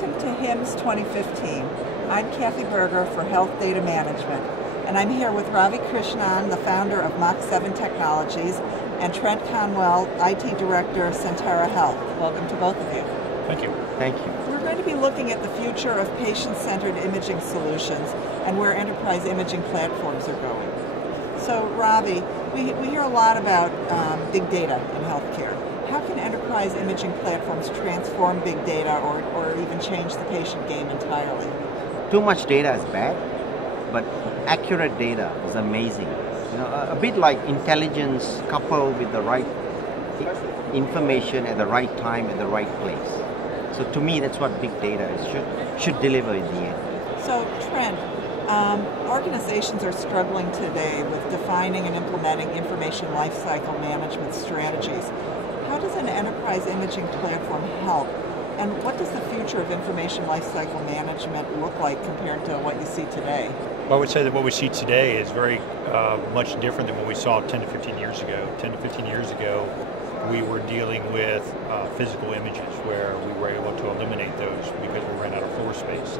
Welcome to HIMSS 2015. I'm Kathy Berger for Health Data Management, and I'm here with Ravi Krishnan, the founder of Mach7 Technologies, and Trent Conwell, IT Director, Centera Health. Welcome to both of you. Thank you. Thank you. We're going to be looking at the future of patient-centered imaging solutions and where enterprise imaging platforms are going. So, Ravi, we hear a lot about big data in healthcare. How can enterprise imaging platforms transform big data or even change the patient game entirely? Too much data is bad, but accurate data is amazing. You know, a bit like intelligence coupled with the right information at the right time at the right place. So to me, that's what big data is, should deliver in the end. So Trent, organizations are struggling today with defining and implementing information lifecycle management strategies. How does an enterprise imaging platform help? And what does the future of information lifecycle management look like compared to what you see today? Well, I would say that what we see today is very much different than what we saw 10 to 15 years ago. 10 to 15 years ago, we were dealing with physical images where we were able to eliminate those because we ran out of floor space.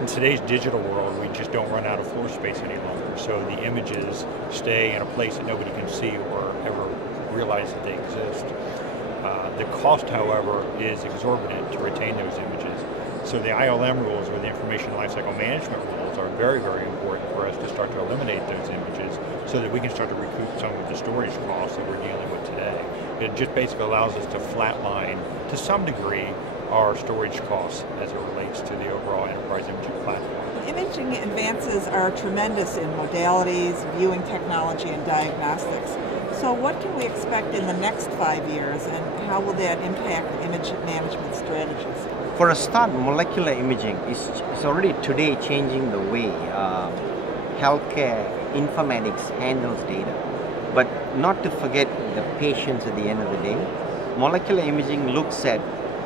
In today's digital world, we just don't run out of floor space any longer. So the images stay in a place that nobody can see or ever realize that they exist. The cost, however, is exorbitant to retain those images. So the ILM rules, or the Information Lifecycle Management rules, are very, very important for us to start to eliminate those images so that we can start to recoup some of the storage costs that we're dealing with today. It just basically allows us to flatline, to some degree, our storage costs as it relates to the overall enterprise imaging platform. Imaging advances are tremendous in modalities, viewing technology, and diagnostics. So what can we expect in the next 5 years, and how will that impact image management strategies? For a start, molecular imaging is already today changing the way healthcare informatics handles data. But not to forget the patients at the end of the day. Molecular imaging looks at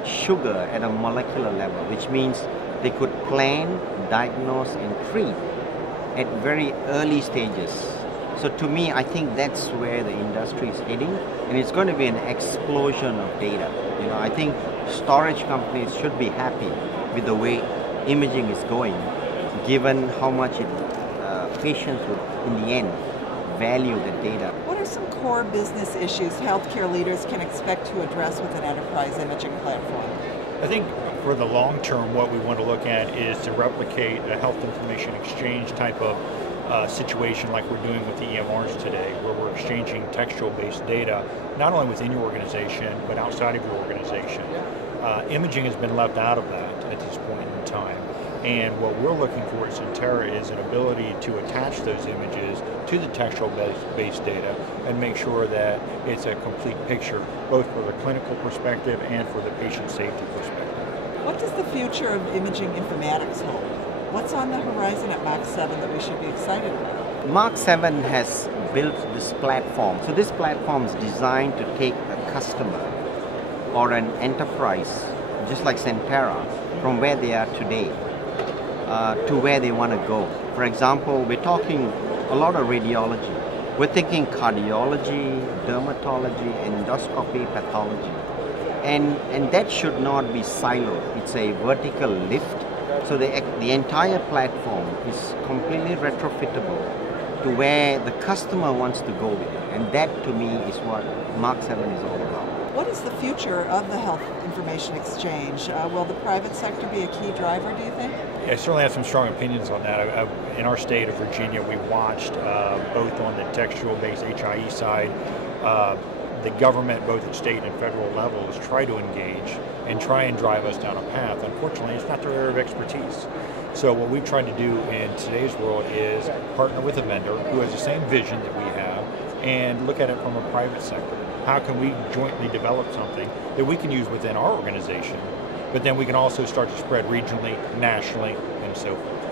sugar at a molecular level, which means they could plan, diagnose, and treat at very early stages. So to me, I think that's where the industry is heading, and it's going to be an explosion of data. You know, I think storage companies should be happy with the way imaging is going, given how much patients would, in the end, value the data. What are some core business issues healthcare leaders can expect to address with an enterprise imaging platform? I think for the long term, what we want to look at is to replicate a health information exchange type of situation like we're doing with the EMRs today, where we're exchanging textual-based data, not only within your organization, but outside of your organization. Imaging has been left out of that at this point in time. And what we're looking for at Centera is an ability to attach those images to the textual-based data and make sure that it's a complete picture, both for the clinical perspective and for the patient safety perspective. What does the future of imaging informatics hold? What's on the horizon at Mach7 that we should be excited about? Mach7 has built this platform. So this platform is designed to take a customer or an enterprise, just like Centera, from where they are today to where they want to go. For example, we're talking a lot of radiology. We're thinking cardiology, dermatology, endoscopy, pathology. And that should not be siloed. It's a vertical lift. So the entire platform is completely retrofittable to where the customer wants to go with it. And that, to me, is what Mach7 is all about. What is the future of the health information exchange? Will the private sector be a key driver, do you think? Yeah, I certainly have some strong opinions on that. In our state of Virginia, we watched both on the textual-based HIE side, the government, both at state and federal levels, try to engage and try and drive us down a path. Unfortunately, it's not their area of expertise. So what we've tried to do in today's world is partner with a vendor who has the same vision that we have and look at it from a private sector. How can we jointly develop something that we can use within our organization, but then we can also start to spread regionally, nationally, and so forth.